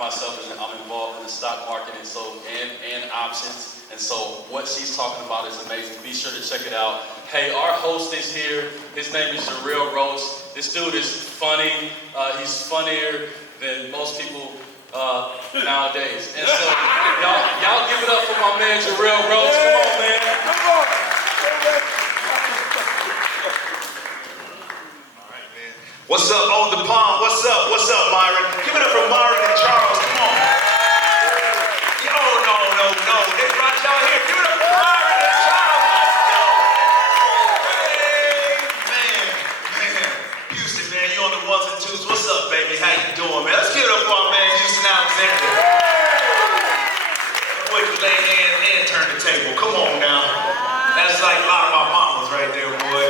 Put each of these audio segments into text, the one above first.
myself, I'm involved in the stock market and options. And so what she's talking about is amazing. Be sure to check it out. Hey, our host is here. His name is Jarrell Roach. This dude is funny. He's funnier than most people nowadays. And so y'all give it up for my man Jarrell Roach. Come on, man. Come on. All right, man. What's up on the pond? What's up? What's up, Myron? Give it up for Myron and Charles. Come on. No. They brought y'all here. Give it up for Myron and Charles. Let's go. Hey, man. Houston, man, you on the ones and twos. What's up, baby? How you doing, man? Let's give it up for our man, Houston Alexander. Boy, you lay hand and turn the table. Come on now. That's like a lot of my mamas right there, boy.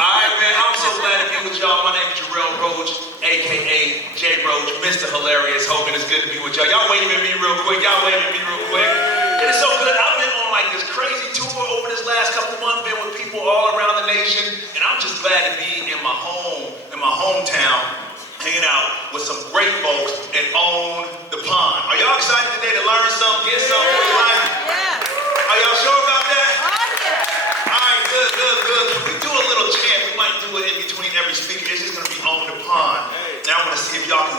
All right, man, I'm so glad to be with y'all. My name is Jarrell Roach, a.k.a. J. Roach, Mr. Hilarious. Hoping it's good to be with y'all. Y'all waving at me real quick. It is so good. I've been on like this crazy tour over this last couple of months, been with people all around the nation, and I'm just glad to be in my hometown, hanging out with some great folks at Own the Pond. Are y'all excited today to learn something, get something for your life? Yeah. Are y'all sure about that? All right, good. Can we do a little chant? We might do it in between every speaker. It's just gonna be On the Pond. Now I want to see if y'all can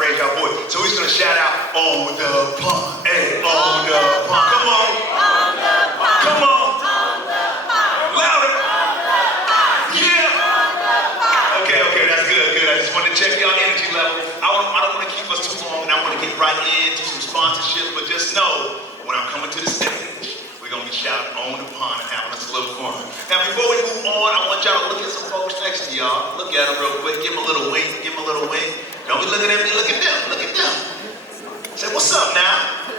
raise your voice. So he's gonna shout out On the Pond. Hey, On the Pond. Come on. On the pond. Come on. On the pond. Louder. On the pond. Yeah. On the pond. Okay, that's good. I just want to check y'all energy level. I don't want to keep us too long, and I want to get right into some sponsorships, but just know when I'm coming to the stage, we're gonna be shouting On the Pond and having us a little fun. Now before we move on, I want y'all to look at some folks next to y'all. Look at them real quick. Give them a little wink. Don't be looking at me. Look at them. Say, what's up now?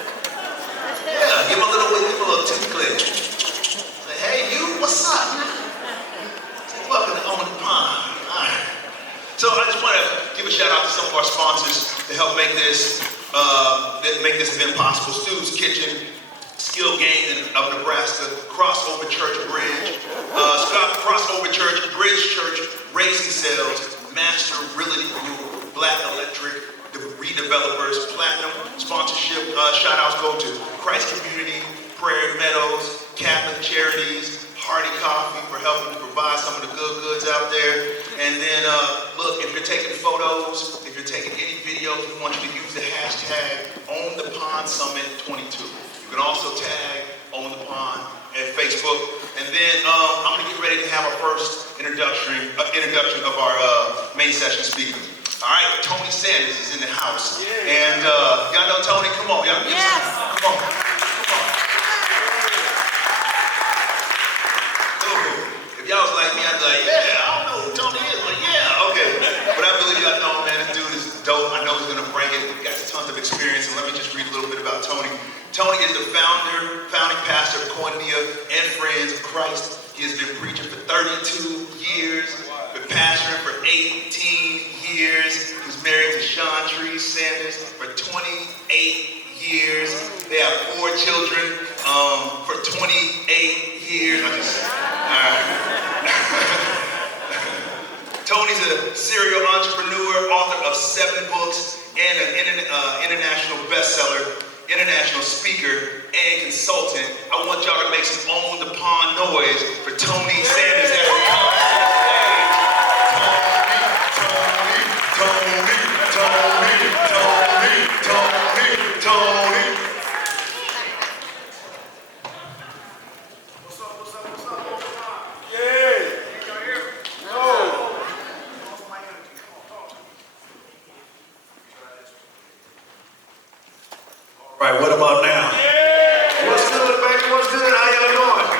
Yeah, give them a little wink. Give them a little tooth click. Say, hey, you, what's up? Say, welcome to On the Pond. All right. So I just want to give a shout out to some of our sponsors to help make this event possible. Stu's Kitchen, Skill Games of Nebraska, Crossover Church Bridge, Crossover Church, Bridge Church, Racing Sales, Master Realty Group, Black Electric, the Redevelopers, Platinum Sponsorship. Shout outs go to Christ Community, Prairie Meadows, Catholic Charities, Hardy Coffee for helping to provide some of the good goods out there. And then look, if you're taking photos, if you're taking any videos, we want you to use the hashtag #OnThePondSummit22. You can also tag On the Pond at Facebook. And then I'm going to get ready to have our first introduction of our main session speaker. All right, Tony Sanders is in the house. Yeah. And y'all know Tony? Come on, y'all. Yes. Come on. If y'all was like me, I'd be like, yeah, I don't know who Tony is, but yeah, okay. But I believe y'all know, man, this dude is dope. I know he's going to bring it. He's got tons of experience. And let me just read a little bit about Tony. Tony is the founding pastor of Koinonia and Friends of Christ. He has been preaching for 32 years, been pastoring for 18 years. He's married to Shawntree Sanders for 28 years. They have 4 children for 28 years. Tony's a serial entrepreneur, author of 7 books, and an international bestseller, international speaker, and consultant. I want y'all to make some On the Pond noise for Tony Sanders as he comes to the stage. Tony. What's up? Yeah. Y'all hear me? No. All right, what about now? What's good, baby? What's good? How y'all doing?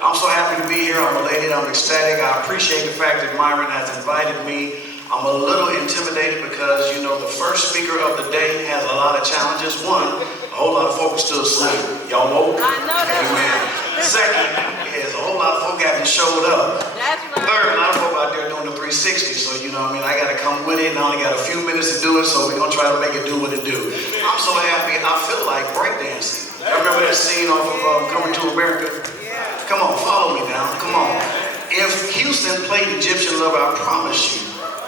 I'm so happy to be here. I'm elated. I'm ecstatic. I appreciate the fact that Myron has invited me. I'm a little intimidated because, you know, the first speaker of the day has a lot of challenges. One, a whole lot of folks still asleep. Y'all woke? I know that. Amen. Second, there's a whole lot of folk haven't showed up. That's right. Third, a lot of folk out there doing the 360. So, you know what I mean? I got to come with it, and I only got a few minutes to do it, so we're going to try to make it do what it do. I'm so happy. I feel like breakdancing. Y'all remember that scene off of Coming to America? Come on, follow me now. Come on. If Houston played Egyptian Lover, I promise you,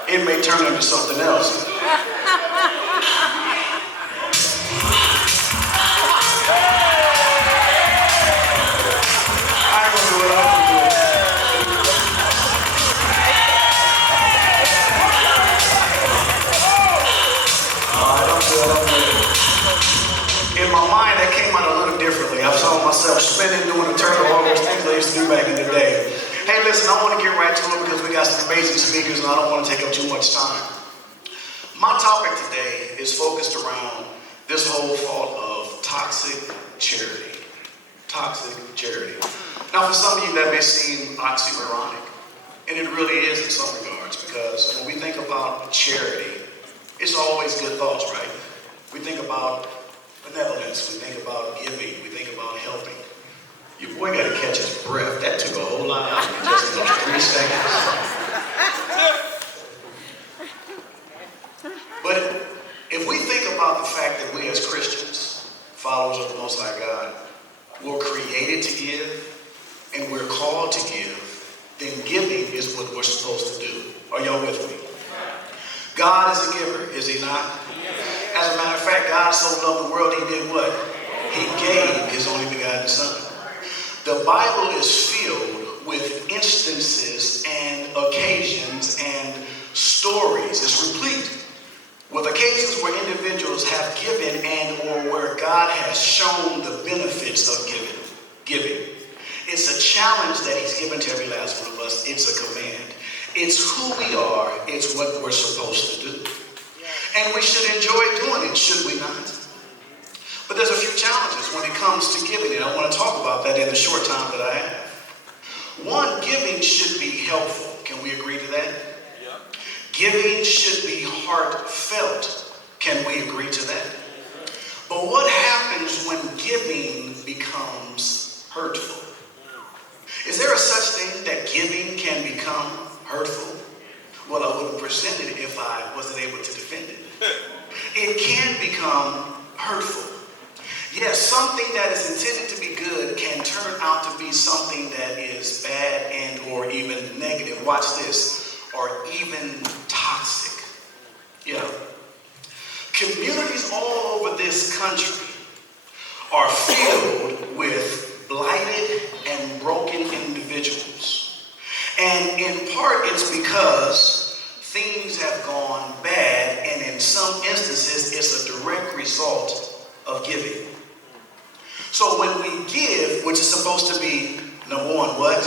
it may turn into something else. Okay, I saw myself spinning, doing a turtle, all those things I used to do back in the day. Hey, listen, I want to get right to it because we got some amazing speakers and I don't want to take up too much time. My topic today is focused around this whole thought of toxic charity. Toxic charity. Now, for some of you, that may seem oxymoronic, and it really is in some regards, because when we think about charity, it's always good thoughts, right? We think about benevolence, we think about giving, we think about helping. Your boy got to catch his breath. That took a whole lot out of me just in those 3 seconds. But if we think about the fact that we as Christians, followers of the Most High God, were created to give and we're called to give, then giving is what we're supposed to do. Are y'all with me? God is a giver, is he not? As a matter of fact, God so loved the world, he did what? He gave his only begotten Son. The Bible is filled with instances and occasions and stories. It's replete with occasions where individuals have given and or where God has shown the benefits of giving. It's a challenge that he's given to every last one of us. It's a command. It's who we are. It's what we're supposed to do. And we should enjoy doing it, should we not? But there's a few challenges when it comes to giving, and I want to talk about that in the short time that I have. One, giving should be helpful. Can we agree to that? Yeah. Giving should be heartfelt. Can we agree to that? But what happens when giving becomes hurtful? Is there a such thing that giving can become hurtful? Well, I wouldn't present it if I wasn't able to defend it. It can become hurtful. Yes, something that is intended to be good can turn out to be something that is bad and or even negative. Watch this. Or even toxic. Yeah. Communities all over this country are filled with blighted and broken individuals. And in part it's because things have gone bad, and in some instances it's a direct result of giving. So when we give, which is supposed to be, number one, what?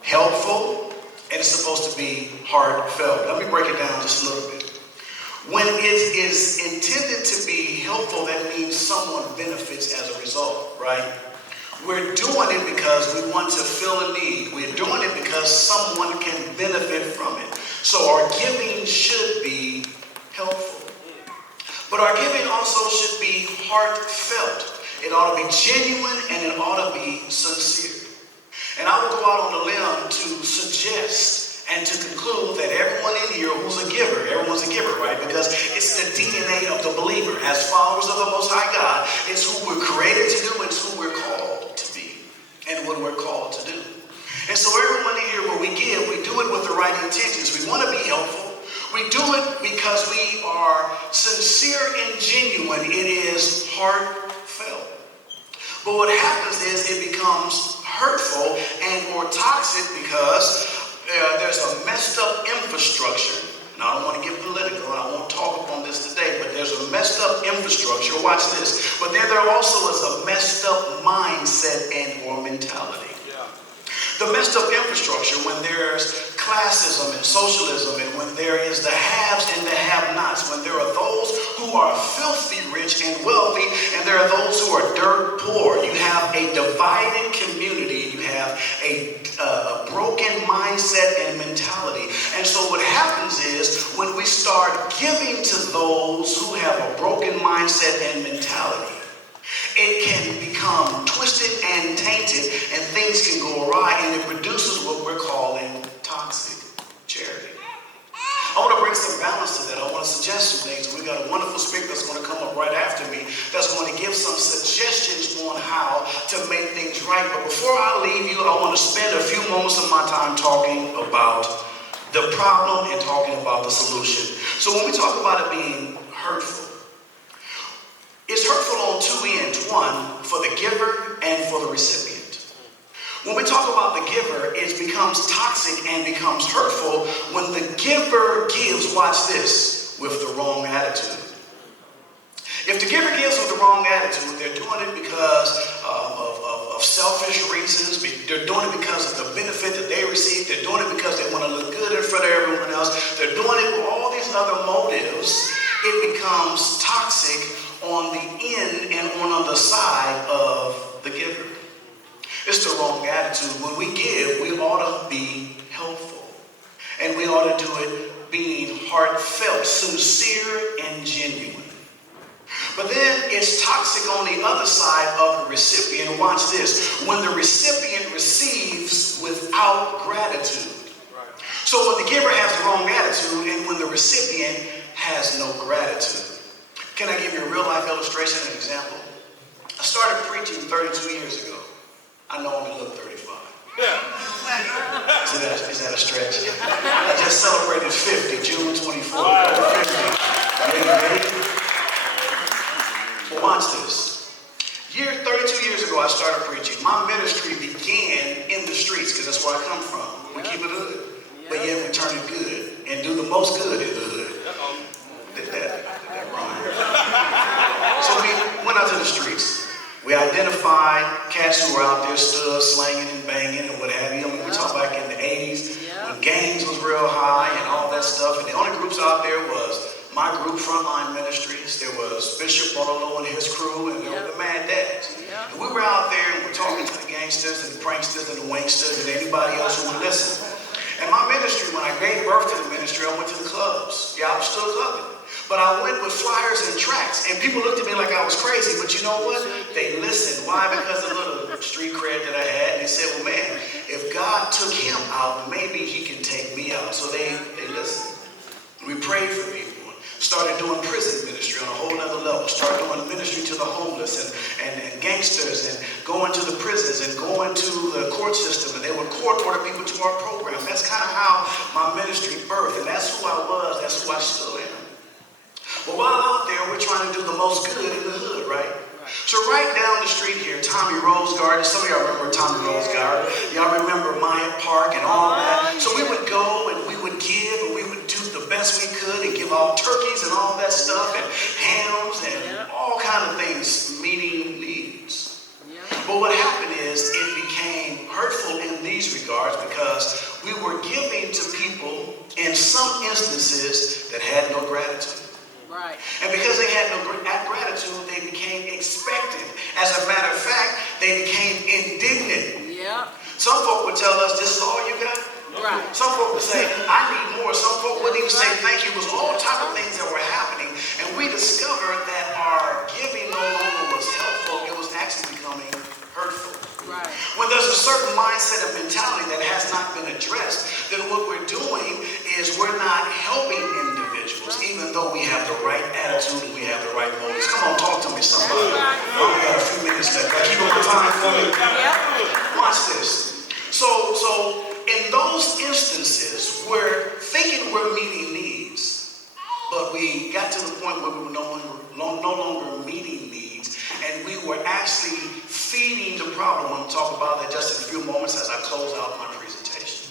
Helpful, and it's supposed to be heartfelt. Let me break it down just a little bit. When it is intended to be helpful, that means someone benefits as a result, right? We're doing it because we want to fill a need. We're doing it because someone can benefit from it. So our giving should be helpful. But our giving also should be heartfelt. It ought to be genuine and it ought to be sincere. And I would go out on a limb to suggest and to conclude that everyone in here who's a giver, everyone's a giver, right? Because it's the DNA of the believer. As followers of the Most High God, it's who we're created to do, it's who we're called to be, and what we're called to do. And so everyone in here, when we give, we do it with the right intentions. We want to be helpful. We do it because we are sincere and genuine. It is heartfelt. But what happens is it becomes hurtful and or toxic because there's a messed up infrastructure. Now, I don't want to get political, and I won't talk upon this today, but there's a messed up infrastructure. Watch this. But there also is a messed up mindset and or mentality. The messed up infrastructure, when there's classism and socialism, and when there is the haves and the have-nots, when there are those who are filthy rich and wealthy, and there are those who are dirt poor. You have a divided community. You have a broken mindset and mentality. And so what happens is when we start giving to those who have a broken mindset and mentality, it can become twisted and tainted, and things can go awry, and it produces what we're calling toxic charity. I want to bring some balance to that. I want to suggest some things. We got a wonderful speaker that's going to come up right after me that's going to give some suggestions on how to make things right. But before I leave you, I want to spend a few moments of my time talking about the problem and talking about the solution. So when we talk about it being hurtful, it's hurtful on two ends. One, for the giver and for the recipient. When we talk about the giver, it becomes toxic and becomes hurtful when the giver gives, watch this, with the wrong attitude. If the giver gives with the wrong attitude, they're doing it because other motives, it becomes toxic on the end and on the side of the giver. It's the wrong attitude. When we give, we ought to be helpful. And we ought to do it being heartfelt, sincere, and genuine. But then it's toxic on the other side of the recipient. Watch this. When the recipient receives without gratitude. So when the giver has the wrong attitude and when the recipient has no gratitude. Can I give you a real life illustration and example? I started preaching 32 years ago. I know I only look 35. Is that a stretch? I just celebrated 50, June 24th. 50. Well, watch this. 32 years ago, I started preaching. My ministry began in the streets because that's where I come from. We keep it hood. But yet we turn it good and do the most good in the hood. Did that wrong. So we went out to the streets. We identified cats who were out there stood, slanging and banging and what have you. I mean, we talk back in the 80s when gangs was real high and all that stuff. And the only groups out there was my group, Frontline Ministries. There was Bishop Barlow and his crew, and there were the Mad Dads. And we were out there and we're talking to the gangsters and the pranksters and the wanksters and anybody else who would listen. And my ministry, when I gave birth to the ministry, I went to the clubs. Yeah, I was still clubbing. But I went with flyers and tracts. And people looked at me like I was crazy. But you know what? They listened. Why? Because of the little street cred that I had. And they said, well, man, if God took him out, maybe he can take me out. So they listened. We prayed for people. Started doing prison ministry on a whole other level. Started doing ministry to the homeless and gangsters and going to the prisons and going to the court system. And they would court order people to our program. That's kind of how my ministry birthed. And that's who I was. That's who I still am. But while out there, we're trying to do the most good in the hood, right? So right down the street here, Tommy Rose Garden. Some of y'all remember Tommy Rose Garden. Y'all remember Myatt Park and all that. So we would go and we would give and we would do the best we could and give out turkeys and all that stuff and hams and all kind of things, meeting needs. But what happened is it became hurtful in these regards because we were giving to people in some instances that had no gratitude. Right. And because they had no gratitude, they became expectant. As a matter of fact, they became indignant. Yeah. Some folk would tell us, this is all you got? Right. Some folk would say, I need more. Some folk wouldn't even say thank you. It was all type of things that were happening. And we discovered that our giving no longer was helpful. It was actually becoming hurtful. Right. When there's a certain mindset of mentality that has not been addressed, then what we're doing is we're not helping individuals, even though we have the right attitude and we have the right motives. Come on, talk to me, somebody. I only got a few minutes left. Can I keep up the time for me? Watch this. So in those instances where thinking we're meeting needs, but we got to the point where we were no longer meeting needs, and we were actually feeding the problem. I'm going to talk about that just in a few moments as I close out my presentation.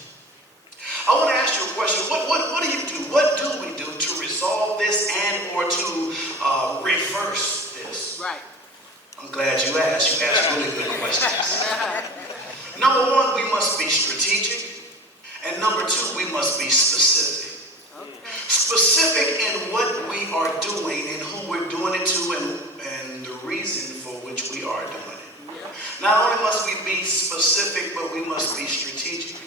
I want to ask you a question. What do you do? What do we do to resolve this and or to reverse this? Right. I'm glad you asked. You asked really good questions. Number one, we must be strategic. And number two, we must be specific. Okay. Specific in what we are doing and who we're doing it to and the reason for which we are doing it. Yeah. Not only must we be specific, but we must be strategic.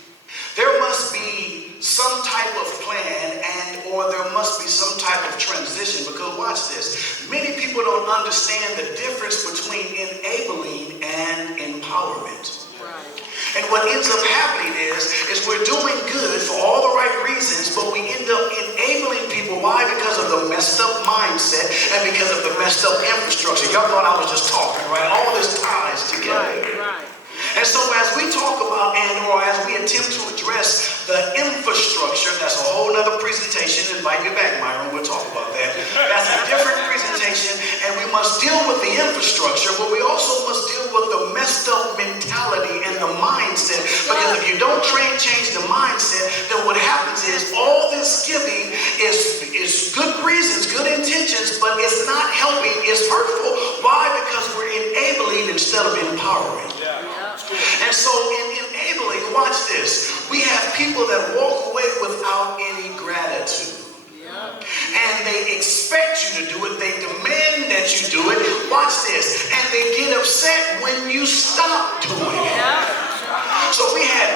There must be some type of plan and or there must be some type of transition because watch this. Many people don't understand the difference between enabling and empowerment. And what ends up happening is we're doing good for all the right reasons, but we end up enabling people. Why? Because of the messed up mindset and because of the messed up infrastructure. Y'all thought I was just talking, right? All this ties together. Right. And so as we talk about and or as we attempt to address the infrastructure, that's a whole nother presentation. Invite me back, Myron. We'll talk about that. That's a different presentation, and we must deal with the infrastructure, but we also must deal with the messed up mentality and the mindset. Because if you don't change the mindset, then what happens is all this giving is good reasons, good intentions, but it's not helping, it's hurtful. Why? Because we're enabling instead of empowering. And so in enabling, watch this, we have people that walk away without any gratitude. and they expect you to do it. They demand that you do it. Watch this. And they get upset when you stop doing it. So we had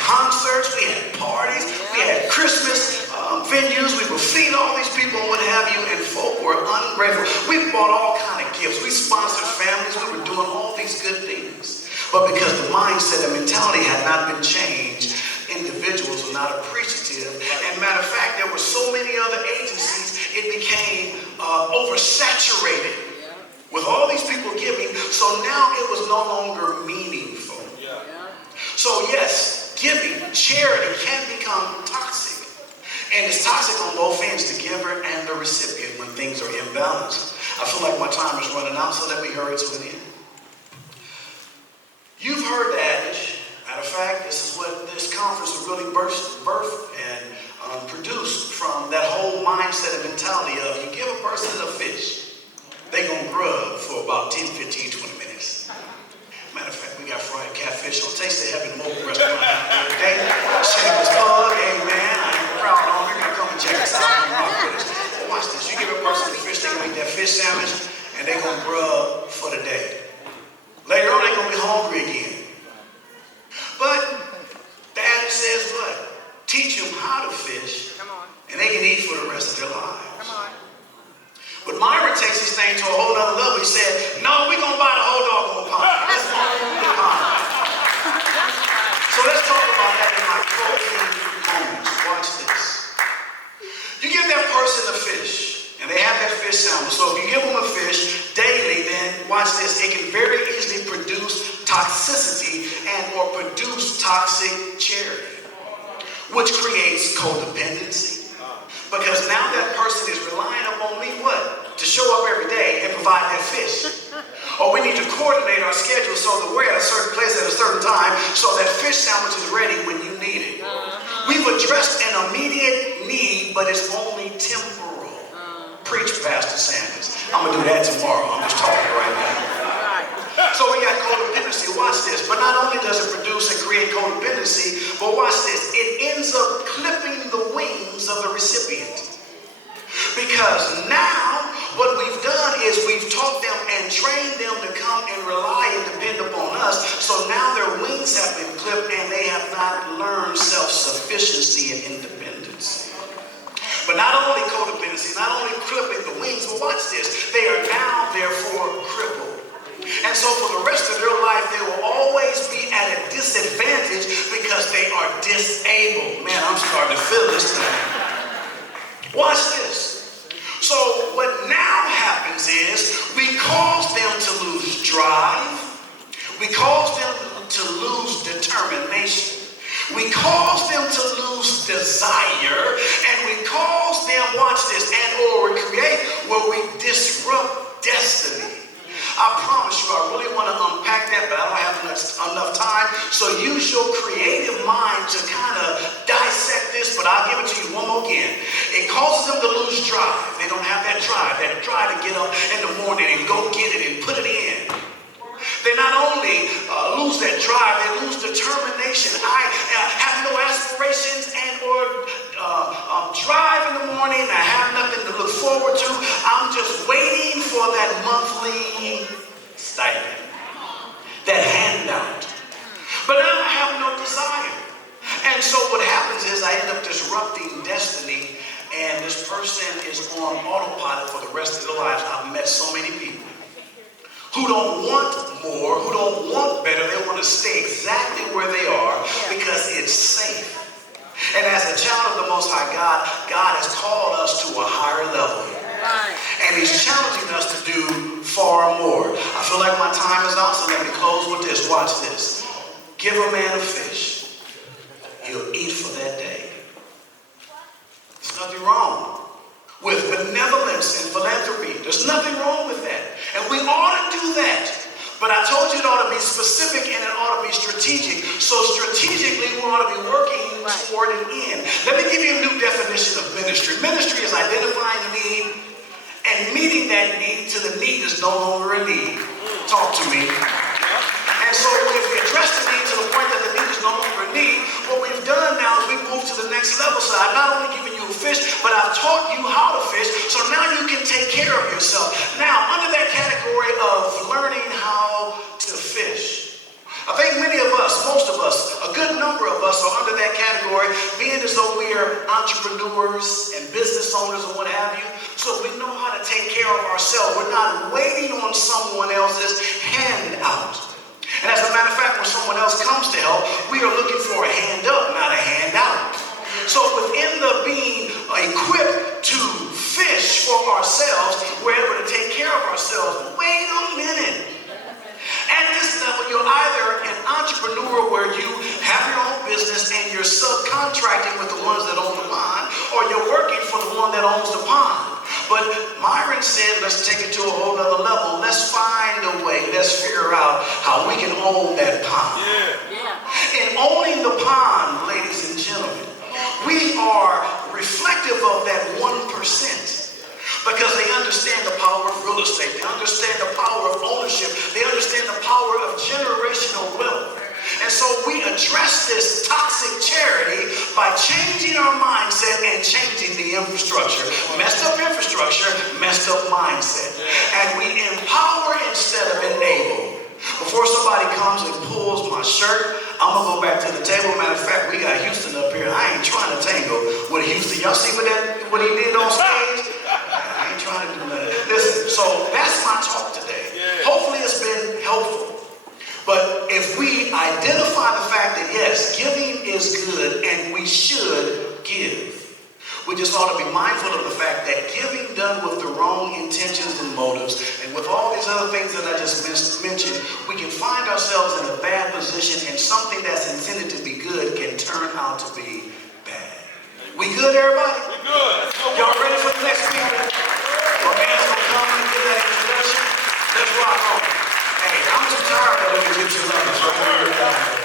concerts, we had parties, we had Christmas venues. We would feed all these people and what have you, and folk were ungrateful. We bought all kind of gifts. We sponsored families. We were doing all these good things. But because the mindset and mentality had not been changed, individuals were not appreciative. And matter of fact, there were so many other agencies, it became oversaturated with all these people giving. So now it was no longer meaningful. So yes, giving, charity can become toxic. And it's toxic on both ends, the giver and the recipient, when things are imbalanced. I feel like my time is running out, so let me hurry to an end. You've heard the adage. Matter of fact, this is what this conference really birthed and produced from that whole mindset and mentality of you give a person a fish, they're going to grub for about 10, 15, 20 minutes. Matter of fact, we got fried catfish on Taste of Heaven Mobile Restaurant the other day. Shameless plug, amen. I am proud of you. Come and check us out. Watch this. You give a person a fish, they're going to eat that fish sandwich, and they're going to grub for the day. Later on, they're going to be hungry again. But the adage says what? Teach them how to fish, and they can eat for the rest of their lives. But Myron takes this thing to a whole other level. He said, no, we're going to buy the whole doggone pond. Let's go to the pond. So let's talk about that in my closing moments. Watch this. You give that person a fish, and they have that fish sandwich. So if you give them a fish daily, then watch this. It can very easily produce toxicity and or produce toxic charity, which creates codependency. Because now that person is relying upon me, what? To show up every day and provide that fish. Or we need to coordinate our schedule so that we're at a certain place at a certain time so that fish sandwich is ready when you need it. We've addressed an immediate need, but it's only temporal. Preach, Pastor Sanders. I'm going to do that tomorrow. I'm just talking right now. So we got codependency. Watch this. But not only does it produce and create codependency, but watch this. It ends up clipping the wings of the recipient. Because now what we've done is we've taught them and trained them to come and rely and depend upon us. So now their wings have been clipped and they have not learned self-sufficiency and independence. But not only codependency, not only clipping the wings, but watch this. They are now therefore crippled. And so for the rest of their life, they will always be at a disadvantage because they are disabled. Man, I'm starting to feel this thing. Watch this. So what now happens is we cause them to lose drive. We cause them to lose determination. We cause them to lose desire. And we cause them, watch this, and or create where we disrupt destiny. I promise you, I really want to unpack that, but I don't have enough time. So use your creative mind to kind of dissect this, but I'll give it to you one more again. It causes them to lose drive. They don't have that drive to get up in the morning and go get it and put it in. They not only lose that drive, they lose determination. I have no aspirations and or drive in the morning. I have nothing to look forward to. I'm just waiting for that monthly stipend, that handout. But now I have no desire. And so what happens is I end up disrupting destiny, and this person is on autopilot for the rest of their lives. I've met so many people who don't want more, who don't want better. They want to stay exactly where they are because it's safe. And as a child of the Most High God, God has called us to a higher level. And He's challenging us to do far more. I feel like my time is out, so let me close with this. Watch this. Give a man a fish, he'll eat for that day. There's nothing wrong with benevolence and philanthropy. There's nothing wrong with that. And we ought to do that. But I told you it ought to be specific and it ought to be strategic. So strategically, we ought to be working toward an end. Let me give you a new definition of ministry. Ministry is identifying the need and meeting that need till the need is no longer a need. Talk to me. And so if we address the need to the point that the need is no longer a need, what we've done now is we've moved to the next level. So I've not only given you a fish, but I've taught you how to number of us are under that category, being as though we are entrepreneurs and business owners and what have you. So we know how to take care of ourselves. We're not waiting on someone else's handout. And as a matter of fact, when someone else comes to help, we are looking for a hand up, not a handout. So within the being equipped to fish for ourselves, we're able to take care of ourselves. Wait a minute. At this level, you're either an entrepreneur where you have your own business and you're subcontracting with the ones that own the pond, or you're working for the one that owns the pond. But Myron said, let's take it to a whole other level. Let's find a way. Let's figure out how we can own that pond. In owning the pond, ladies and gentlemen, we are reflective of that 1%. Because they understand the power of real estate. They understand the power of ownership. They understand the power of generational wealth. And so we address this toxic charity by changing our mindset and changing the infrastructure. Messed up infrastructure, messed up mindset. And we empower instead of enable. Before somebody comes and pulls my shirt, I'm going to go back to the table. Matter of fact, we got Houston up here. I ain't trying to tangle with Houston. Y'all see what he did on stage? I ain't trying to do nothing. Listen, so that's my talk today. Hopefully it's been helpful. But if we identify the fact that yes, giving is good and we should give, we just ought to be mindful of the fact that giving done with the wrong intentions and motives, and with all these other things that I just mentioned, we can find ourselves in a bad position, and something that's intended to be good can turn out to be bad. We good, everybody? We good. Y'all ready for the next meeting? My man's gonna come and give that introduction. Let's rock on. Hey, I'm too tired of them Egyptian lovers.